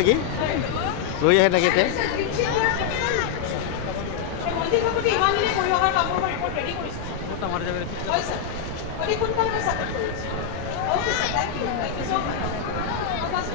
নেকি ৰৈ আহে নেকি তে আমাৰ যাবে হয় স্যাৰ অতি কোনকালে সাপোৰ্ট কৰিছে okay sir thank you so mass